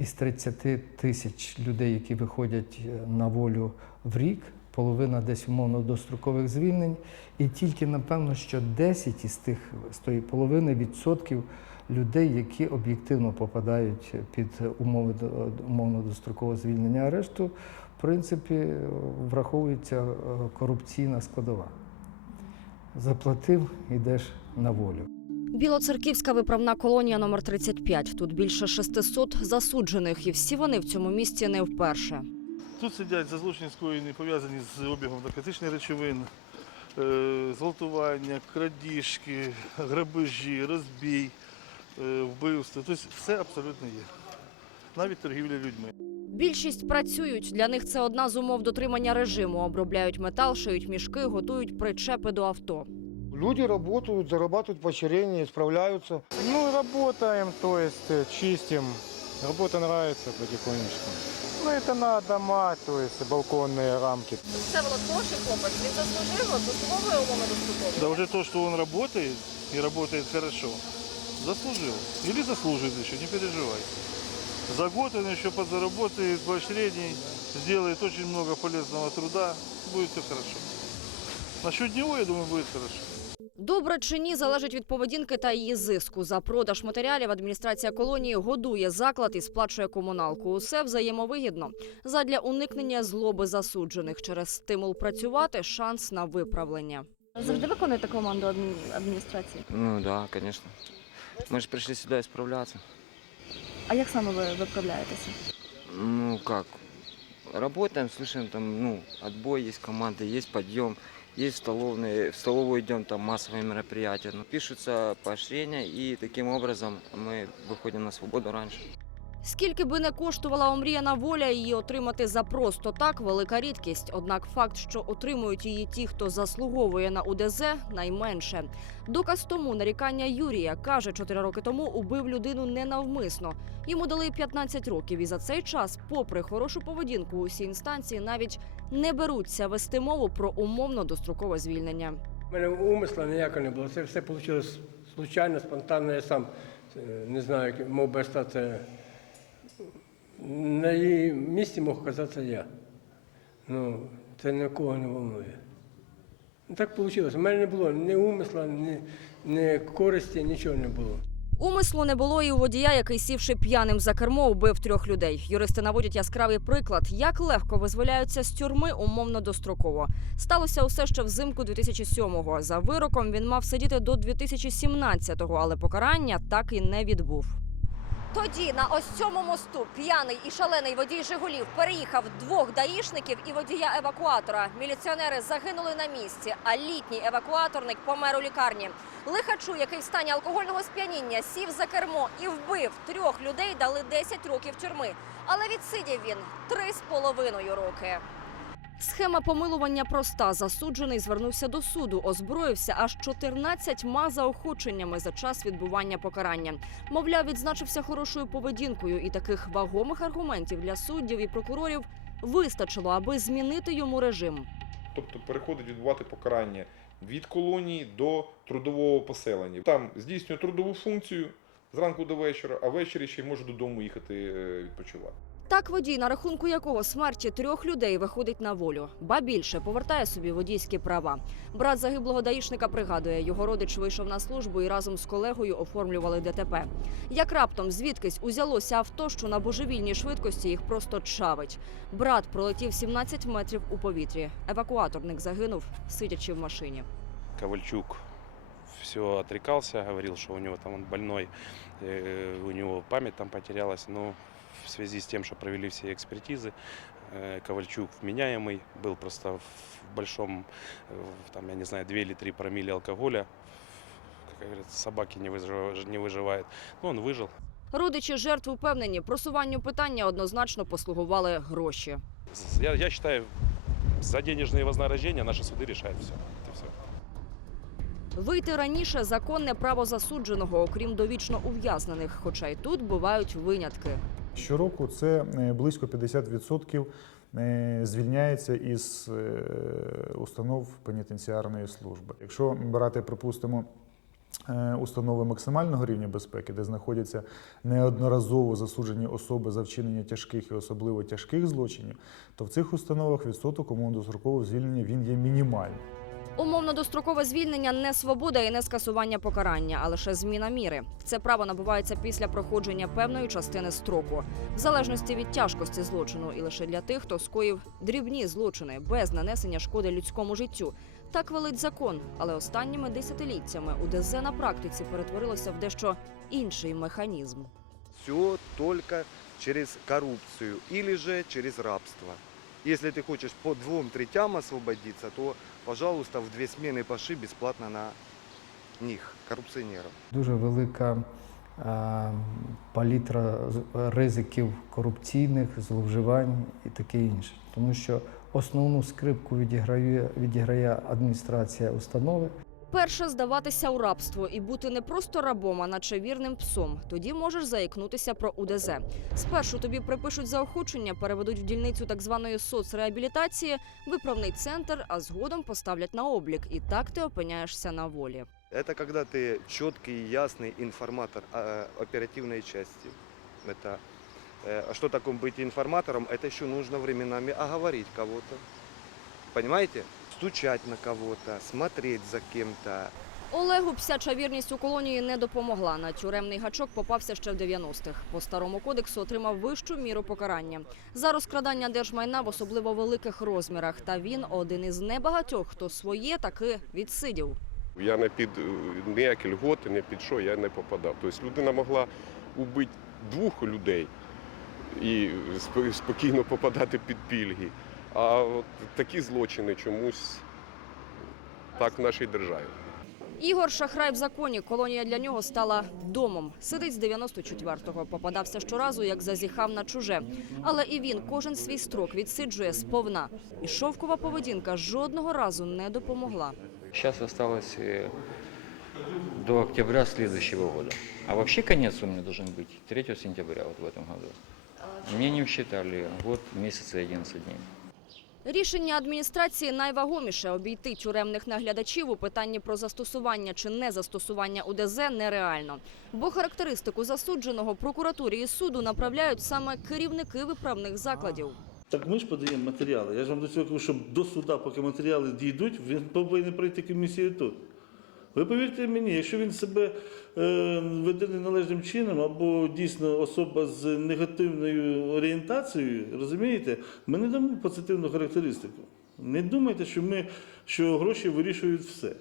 із 30 тисяч людей, які виходять е, на волю в рік, половина десь умовно дострокових звільнень, і тільки напевно, що 10 із тих з тої половини відсотків людей, які об'єктивно попадають під умови умовно дострокового звільнення, а решту, в принципі, е, враховується е, корупційна складова. Заплатив, йдеш на волю. Білоцерківська виправна колонія номер 35. Тут більше 600 засуджених, і всі вони в цьому місті не вперше. Тут сидять за злочини скоєні, пов'язані з обігом наркотичних речовин, е, зґвалтування, крадіжки, грабежі, розбій, е, вбивство. Тобто все абсолютно є. Навіть торгівля людьми. Більшість працюють. Для них це одна з умов дотримання режиму. Обробляють метал, шиють мішки, готують причепи до авто. Люди работают, зарабатывают поощрение, справляются. Ну, работаем, то есть э, чистим. Работа нравится потихонечку. Ну, это на дома, то есть балконные рамки. Це хороший хлопець. Він заслужив заслуговує умови достроково. Да уже то, что он работает и работает хорошо, заслужил. Или заслужит еще, не переживай. За год он еще подзаработает поощрений, сделает очень много полезного труда, будет все хорошо. Насчет него, я думаю, будет хорошо. Добре чи ні, залежить від поведінки та її зиску. За продаж матеріалів адміністрація колонії годує заклад і сплачує комуналку. Усе взаємовигідно. Задля уникнення злоби засуджених через стимул працювати шанс на виправлення. Завжди виконуєте команду адмі- адміністрації. Ну да, конечно. Мы же пришли сюда исправляться. А як саме ви виправляєтеся? Ну как, работаем, слышим там, ну, отбой есть команды, есть подъем, есть столовные, в столовую идем, там массовые мероприятия. Но пишутся поощрения, и таким образом мы выходим на свободу раньше. Скільки би не коштувала омріяна воля, її отримати за просто так велика рідкість. Однак факт, що отримують її ті, хто заслуговує на УДЗ, найменше. Доказ тому нарікання Юрія каже, чотири роки тому убив людину ненавмисно. Йому дали 15 років, і за цей час, попри хорошу поведінку, усі інстанції навіть не беруться вести мову про умовно дострокове звільнення. У мене умисла ніякого не було. Це все вийшло случайно, спонтанно. Я сам е, не знаю, як мог би стати. На її місці мог оказатися я. Ну, це нікого не волнує. Ну, Так вийшло. У мене не було ні умисла, ні, ні користі, нічого не було. Умислу не було і у водія, який сівши п'яним за кермо, вбив трьох людей. Юристи наводять яскравий приклад, як легко визволяються з тюрми умовно достроково. Сталося усе ще взимку 2007-го. За вироком він мав сидіти до 2017-го, але покарання так і не відбув. Тоді на ось цьому мосту п'яний і шалений водій Жигулів переїхав двох даїшників і водія евакуатора. Міліціонери загинули на місці, а літній евакуаторник помер у лікарні. Лихачу, який в стані алкогольного сп'яніння сів за кермо і вбив трьох людей, дали 10 років тюрми. Але відсидів він три з половиною роки. Схема помилування проста. Засуджений звернувся до суду, озброївся аж 14 заохоченнями за час відбування покарання. Мовляв, відзначився хорошою поведінкою, і таких вагомих аргументів для суддів і прокурорів вистачило, аби змінити йому режим. тобто переходить відбувати покарання від колонії до трудового поселення. Там здійснює трудову функцію зранку до вечора, а ввечері ще й може додому їхати е, відпочивати. Так водій, на рахунку якого смерті трьох людей виходить на волю, ба більше повертає собі водійські права. Брат загиблого даїшника пригадує, його родич вийшов на службу і разом з колегою оформлювали ДТП. Як раптом звідкись узялося авто, що на божевільній швидкості їх просто чавить. Брат пролетів 17 метрів у повітрі. Евакуаторник загинув, сидячи в машині. Ковальчук все отрекался, говорил, что у него там он больной, э, у него память там потерялась, но в связи с тем, что провели все экспертизы, э, Ковальчук вменяемый, был просто в большом, э, в, там, я не знаю, 2 или 3 промилле алкоголя, как говорится, собаки не, выжив- не выживает, но он выжил. Родичі жертв упевнені, просуванню питання однозначно послугували гроші. Я, я считаю, за денежные вознаграждения наши суды решают все. Это все. Вийти раніше законне право засудженого, окрім довічно ув'язнених, хоча й тут бувають винятки. Щороку це е, близько 50% е, звільняється із е, установ пенітенціарної служби. Якщо брати, припустимо, установи максимального рівня безпеки, де знаходяться неодноразово засуджені особи за вчинення тяжких і особливо тяжких злочинів, то в цих установах відсоток умовно дострокового звільнення він є мінімальний. Умовно дострокове звільнення не свобода і не скасування покарання, а лише зміна міри. Це право набувається після проходження певної частини строку, в залежності від тяжкості злочину, і лише для тих, хто скоїв дрібні злочини без нанесення шкоди людському життю. Так велить закон, але останніми десятиліттями УДЗ на практиці перетворилося в дещо інший механізм. все только через коррупцию или же через рабство. Если ты хочешь по двум третям освободиться, то, пожалуйста, в дві сміни паши безплатно на них, коррупционеров. Дуже велика е, палітра ризиків корупційних, зловживань і таке інше. Тому що основну скрипку відіграє, відіграє адміністрація установи. Перше здаватися у рабство і бути не просто рабом, а наче вірним псом. Тоді можеш заікнутися про УДЗ. Спершу тобі припишуть заохочення, переведуть в дільницю так званої соцреабілітації, виправний центр, а згодом поставлять на облік. І так ти опиняєшся на волі. Это когда ты четкий и ясный информатор э, оперативной части. Это, э, а что такое быть информатором? Это еще нужно временами оговорить кого-то. Понимаете? Стучать на кого-то, смотреть за кем-то, Олегу псяча вірність у колонії не допомогла. На тюремний гачок попався ще в 90-х. По старому кодексу отримав вищу міру покарання за розкрадання держмайна в особливо великих розмірах. Та він один із небагатьох, хто своє таки відсидів. Я не під е, ніякі льготи, не під що я не попадав. Тобто людина могла убити двох людей і сп- спокійно попадати під пільги. А от такі злочини чомусь так в нашій державі. Ігор Шахрай в законі. Колонія для нього стала домом. Сидить з 94-го. Попадався щоразу, як зазіхав на чуже. Але і він кожен свій строк відсиджує сповна. І шовкова поведінка жодного разу не допомогла. Сейчас осталось э, до октября следующего года. А вообще конец у меня должен быть 3 сентября вот в этом году. Мне не считали год, месяц и 11 дней. Рішення адміністрації найвагоміше обійти тюремних наглядачів у питанні про застосування чи не застосування УДЗ нереально. Бо характеристику засудженого прокуратурі і суду направляють саме керівники виправних закладів. Так ми ж подаємо матеріали. Я ж вам до цього кажу, щоб до суда, поки матеріали дійдуть, він повинен пройти комісію тут. Ви повірте мені, якщо він себе е, веде неналежним чином або дійсно особа з негативною орієнтацією, розумієте, ми не дамо позитивну характеристику. Не думайте, що ми що гроші вирішують все.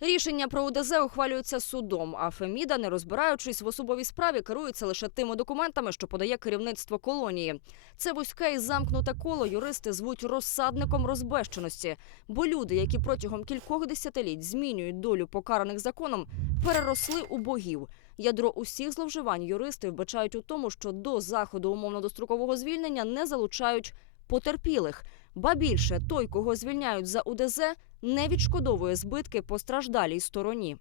Рішення про УДЗ ухвалюється судом, а Феміда, не розбираючись в особовій справі, керується лише тими документами, що подає керівництво колонії. Це вузьке і замкнуте коло юристи звуть розсадником розбещеності. Бо люди, які протягом кількох десятиліть змінюють долю покараних законом, переросли у богів. Ядро усіх зловживань юристи вбачають у тому, що до заходу умовно-дострокового звільнення не залучають потерпілих. Ба більше той, кого звільняють за УДЗ, не відшкодовує збитки постраждалій стороні.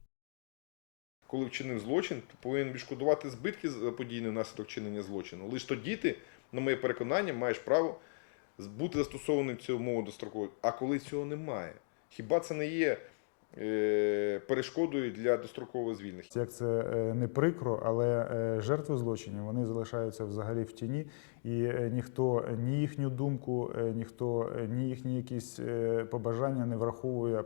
Коли вчинив злочин, то повинен відшкодувати збитки подійний внаслідок чинення злочину. Лише тоді ти, на моє переконання, маєш право бути застосованим цю умову достроково. А коли цього немає, хіба це не є е, перешкодою для дострокового звільнення? Як це е, не прикро, але е, жертви злочинів вони залишаються взагалі в тіні, і е, ніхто ні їхню думку, е, ніхто е, ні їхні якісь е, побажання не враховує.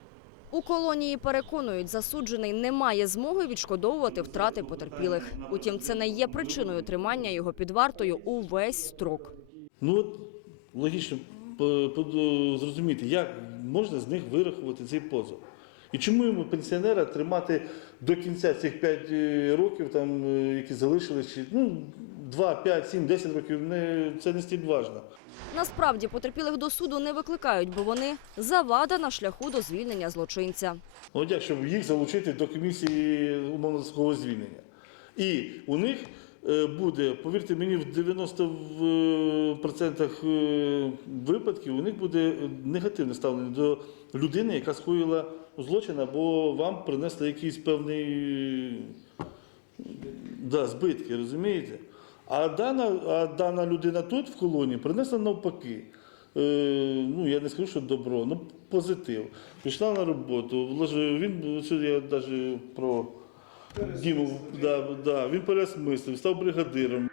У колонії переконують, засуджений не має змоги відшкодовувати втрати потерпілих. Утім, це не є причиною тримання його під вартою увесь строк. Ну от логічно зрозуміти, як можна з них вирахувати цей позов. І чому йому пенсіонера тримати до кінця цих 5 років, там, е, які залишились, чи ну, 2, 5, 7, 10 років, не, це не стіль важно. Насправді потерпілих до суду не викликають, бо вони завада на шляху до звільнення злочинця. От як, щоб їх залучити до комісії умовно звільнення. І у них е, буде, повірте мені, в 90% е, випадків у них буде негативне ставлення до людини, яка скоїла злочин, або вам принесли якийсь певний е, да, збитки, розумієте? А дана, а дана людина тут, в колонії, принесла навпаки. Е, ну, я не скажу, що добро, ну позитив. Пішла на роботу, вложив, він сьогодні я навіть про Діму, да, да, він переосмислив, став бригадиром.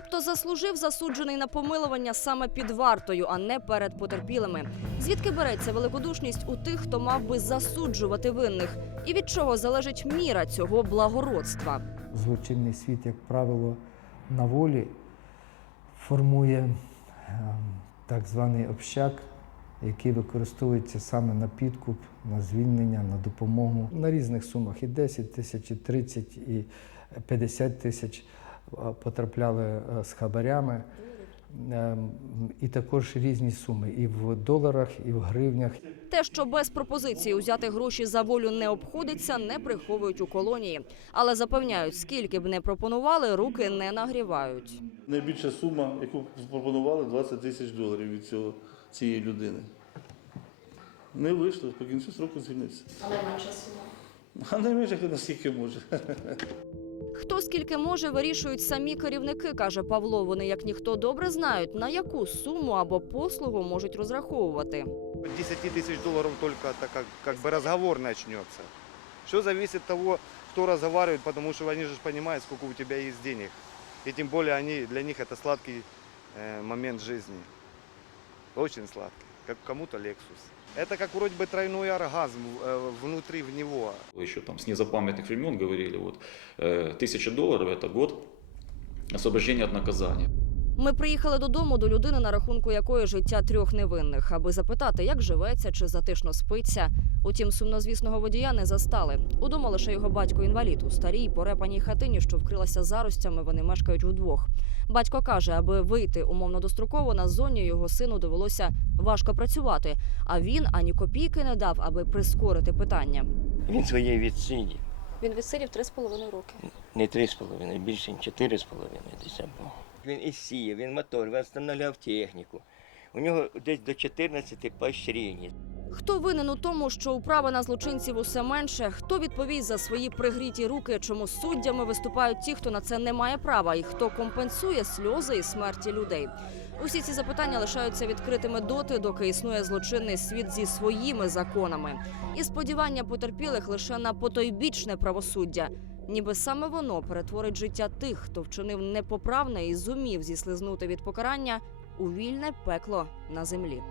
Тобто заслужив засуджений на помилування саме під вартою, а не перед потерпілими. Звідки береться великодушність у тих, хто мав би засуджувати винних, і від чого залежить міра цього благородства? Злочинний світ, як правило, на волі формує ем, так званий общак, який використовується саме на підкуп, на звільнення, на допомогу на різних сумах і 10 тисяч, і 30, і 50 тисяч потрапляли е, з хабарями. Ем, І також різні суми і в доларах, і в гривнях. Те, що без пропозиції узяти гроші за волю не обходиться, не приховують у колонії. Але запевняють, скільки б не пропонували, руки не нагрівають. Найбільша сума, яку пропонували, 20 тисяч доларів від цього, цієї людини. Не вийшло, по кінцю строку звільнився. А найменша сума? А найменше наскільки може. Хто скільки може, вирішують самі керівники, каже Павло. Вони як ніхто добре знають, на яку суму або послугу можуть розраховувати. От 10 тысяч долларов только это как, как бы разговор начнется. Все зависит от того, кто разговаривает, потому что они же понимают, сколько у тебя есть денег. И тем более они, для них это сладкий э, момент жизни. Очень сладкий. Как кому-то Lexus. Это как вроде бы тройной оргазм э, внутри в него. Еще там с незапамятных времен говорили, вот э, тысяча долларов это год освобождения от наказания. Ми приїхали додому до людини, на рахунку якої життя трьох невинних, аби запитати, як живеться чи затишно спиться. Утім, сумнозвісного водія не застали. Удома лише його батько інвалід у старій порепаній хатині, що вкрилася заростями. Вони мешкають вдвох. Батько каже, аби вийти умовно достроково на зоні його сину довелося важко працювати. А він ані копійки не дав, аби прискорити питання. Він своє відсидів. Він відсидів три з половиною роки. Не три з половиною, більше ніж чотири з половиною десь був. Він і сіяв, він мотор, він встановляв техніку. У нього десь до 14 поощрень. Хто винен у тому, що управи на злочинців усе менше? Хто відповість за свої пригріті руки? Чому суддями виступають ті, хто на це не має права, і хто компенсує сльози і смерті людей? Усі ці запитання лишаються відкритими доти, доки існує злочинний світ зі своїми законами. І сподівання потерпілих лише на потойбічне правосуддя. Ніби саме воно перетворить життя тих, хто вчинив непоправне і зумів зіслизнути від покарання у вільне пекло на землі.